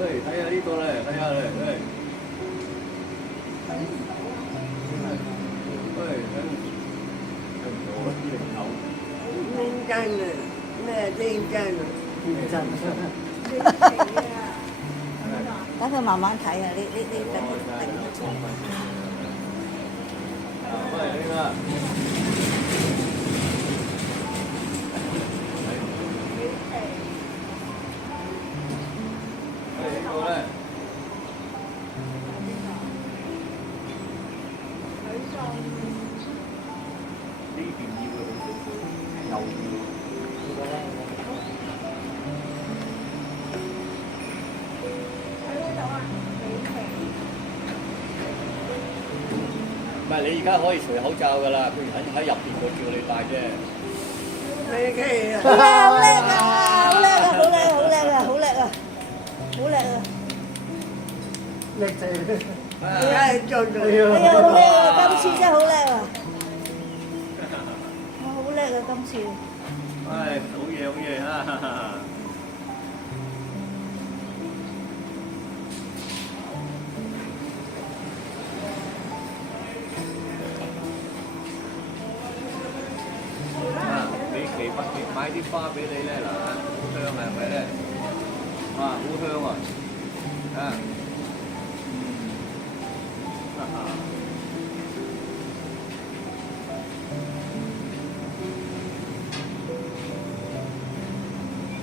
喂，睇下呢個咧，睇下咧，喂，喂，睇唔到啊，啲零頭。認真啊，咩認真啊？認真。等佢慢慢睇啊！你等佢等佢出。喂，呢個。唔係你而家可以除口罩㗎啦，佢喺入邊佢叫你戴啫。你嘅啊！好叻啊！好叻啊！好叻啊！好叻啊！好叻啊！好叻啊！叻仔，你係做做。哎呀，好叻啊！今次真係好叻啊！我好叻啊！今次。唉，好嘢好嘢啊！買啲花俾你咧，嗱，好香啊，係咪咧？哇，好香啊！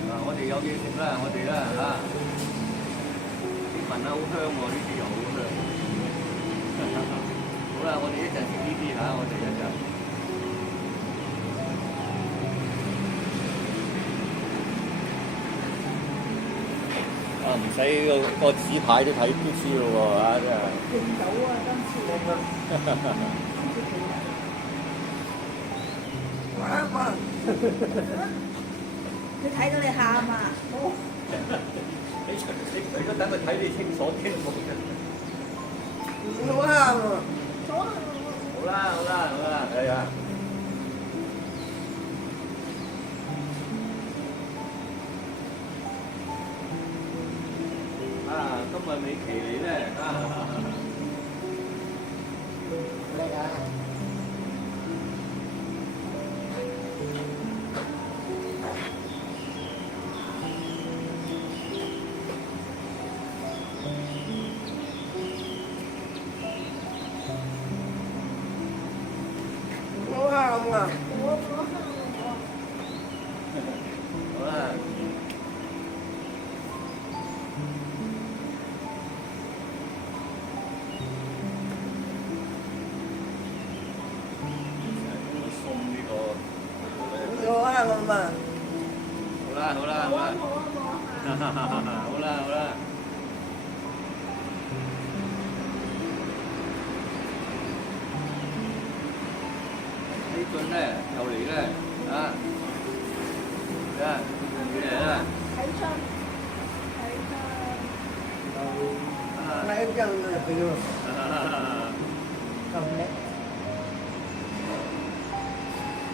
啊，我哋有嘢食啦，我哋啦嚇，啲聞啊好香喎，呢啲又好香。好啦，我哋一陣食呢啲嚇，我哋一陣。唔使個紙牌都睇都知咯喎，啊真係。認到啊！今次。佢睇到你喊啊！你都等佢睇你清楚清楚嘅。好啊！好啦好啦好啦，係啊。今日美琪嚟咧，叻啊！好喊啊！好啦。好啊，媽媽。好啦好啦好啦，好啦好啦。呢樽咧又嚟咧，啊，啊，你嚟啦。睇出，睇真啊！佢喎。咁叻。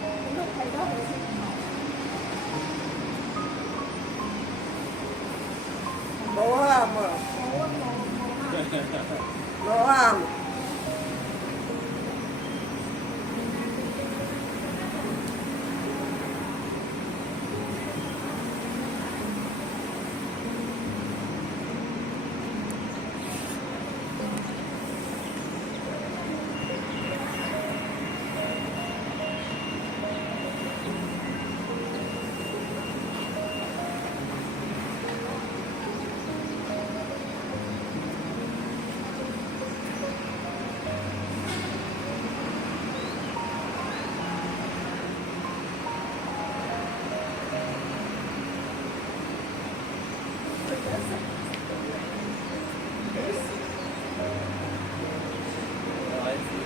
咁都睇得好清楚。冇喊啊！冇喊。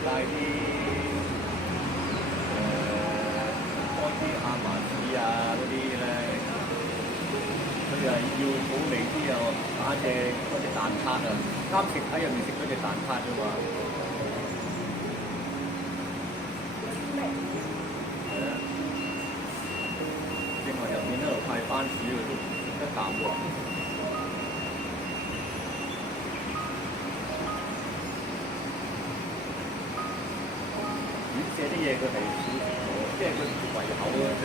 帶啲多啲亞麻籽啊嗰啲咧，佢係要好味啲啊！打隻嗰隻蛋撻啊，啱食喺入面食嗰隻蛋撻啫嘛。係啊，正話入面喺度派番薯啊，都食得啖喎。瀉啲嘢佢係少食咗，即係佢胃口啊，佢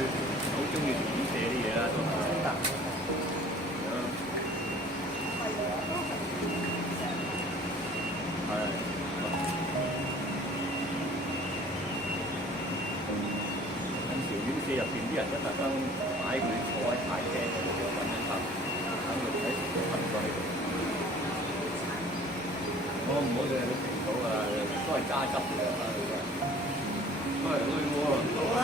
好中意亂瀉啲嘢啦，都係。係。有時院舍入邊啲人一特登擺佢坐喺大廳嗰度，又揾一陣，等佢喺食飯嗰喺度。我唔好淨係佢皮到啊，都係揸汁嘅。喂，去喎！好啊，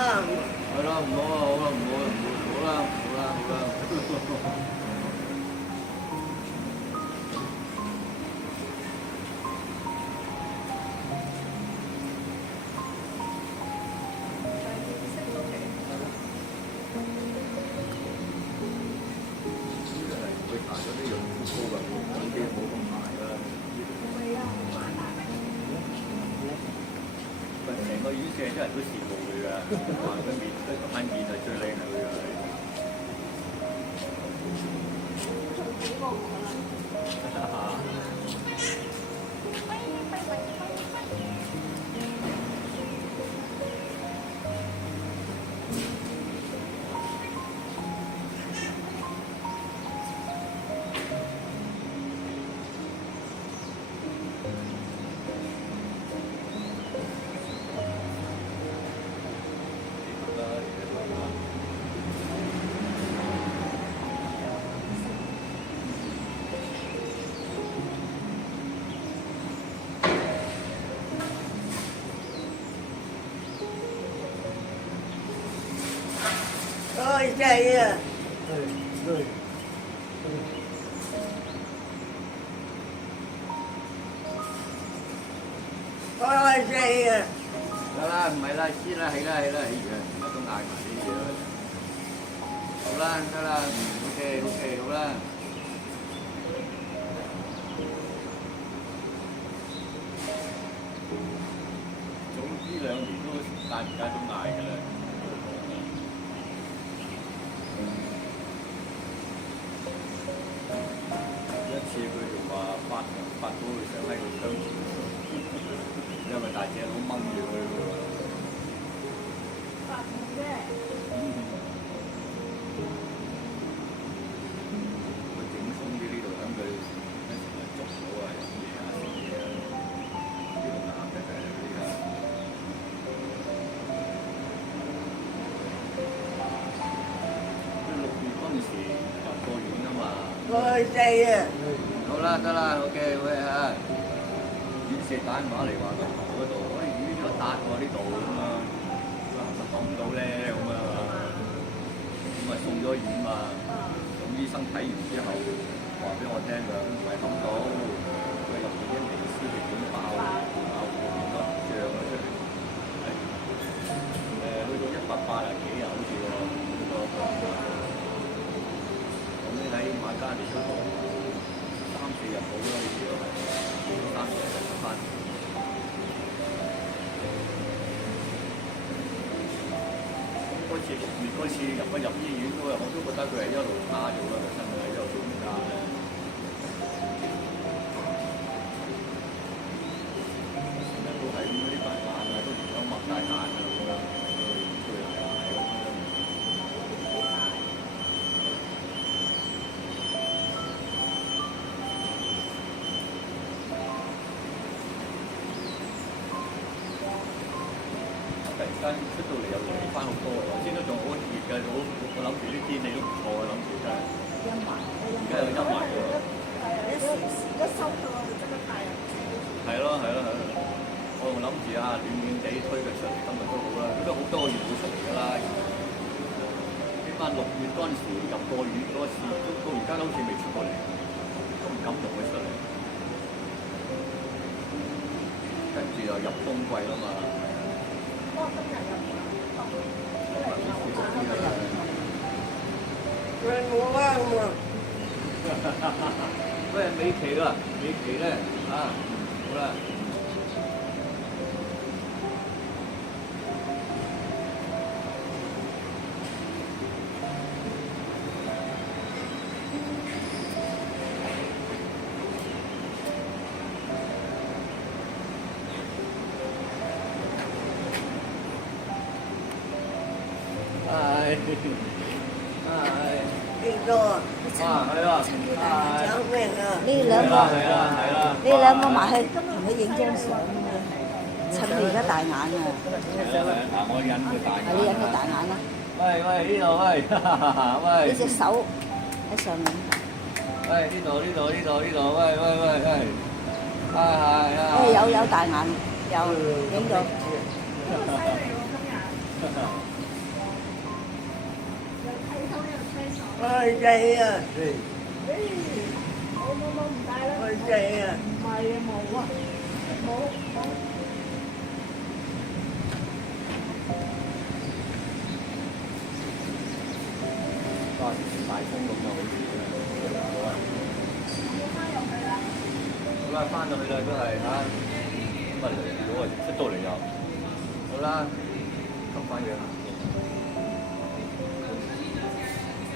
係咯，唔好啊，好啦，唔好啦，好啦，好啦，好啦。會搽咗啲潤膚膏㗎，嗰啲冇咁賣㗎。成個院舍啲人都羨慕佢㗎，話佢面塊面係最靚係佢㗎。多謝啊！對。多謝啊！得啦，唔係啦，知啦，係啦，係啦，係嘅，而家都嗌埋啲嘢啦。好啦，得啦，OK，好啦。早呢2年都間唔間都嗌㗎啦。一次佢仲話發到佢想喺個窗前，因為大隻佬掹住佢喎。佢整鬆啲呢度，等佢一成日捉到啊，飲嘢啊，食嘢啊，呢度硬嘅係嗰啲啊。6月嗰陣時入過院啊嘛。多謝啊！好啦，得啦，OK，喂嚇，院舍打電話嚟話個頭嗰度，喂淤咗笪喎呢度咁啊，佢話係咪冚到咧咁啊？咁咪送咗院嘛，咁醫生睇完之後話俾我聽㗎，唔係冚到，佢入邊啲微絲血管爆，後邊個脹咗出嚟，去到180幾啊，好似喎，咁你喺馬嘉烈嗰度3、4日好啦，呢啲都係3、4日就翻。嗰次6月嗰次入醫院嗰日，我都覺得佢係一路差咗啦，個身體一路點加咧。成日都係咁嗰啲大眼啊，都唔敢擘大眼啊咁樣，對鞋咁樣。突然間出到嚟又涼翻好多喎，先都仲好熱嘅，我諗住啲天氣都唔錯嘅，諗住真係。而家有陰霾喎。一收到就即刻太陽。係咯，我仲諗住啊，暖暖地推佢出嚟，今日都好啦，佢都好多個月冇出嚟㗎啦。起碼6月嗰陣時入過院嗰次，到而家都好似未出過嚟，都唔敢同佢出嚟。跟住又入冬季啦嘛。喂，美期啦，美期咧啊，好啦。多啊！啊，係啊，有咩啊？呢兩個係啦，係啦，呢兩個埋去同佢影張相啊！趁佢而家大眼啊！嗱，我引佢大係你引佢大眼啦！喂喂，呢度喂，喂，呢隻手喺上面。喂，呢度，喂喂喂喂，係啊，有大眼，有影到。開機啊！開機啊！哇！大風咁就好似好啦，翻到去啦都係嚇，咁啊如果出到嚟又好啦，咁翻樣。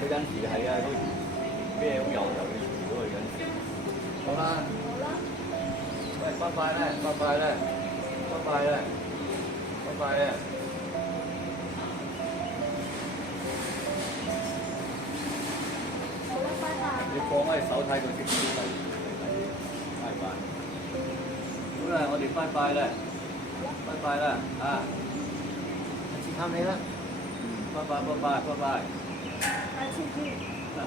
佢有時係啊，佢咩都有嘅，如果佢有時。好啦，喂，拜拜咧，拜拜咧，拜拜咧，拜拜咧。你放喺手睇佢識唔識睇？拜拜。好啦，我哋拜拜啦，拜拜啦，啊！下次探你啦。拜拜，拜拜，拜拜。下次見。好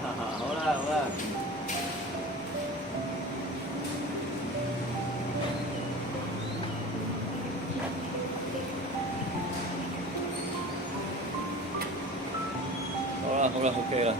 啦，好啦。好啦，好啦，OK 啦。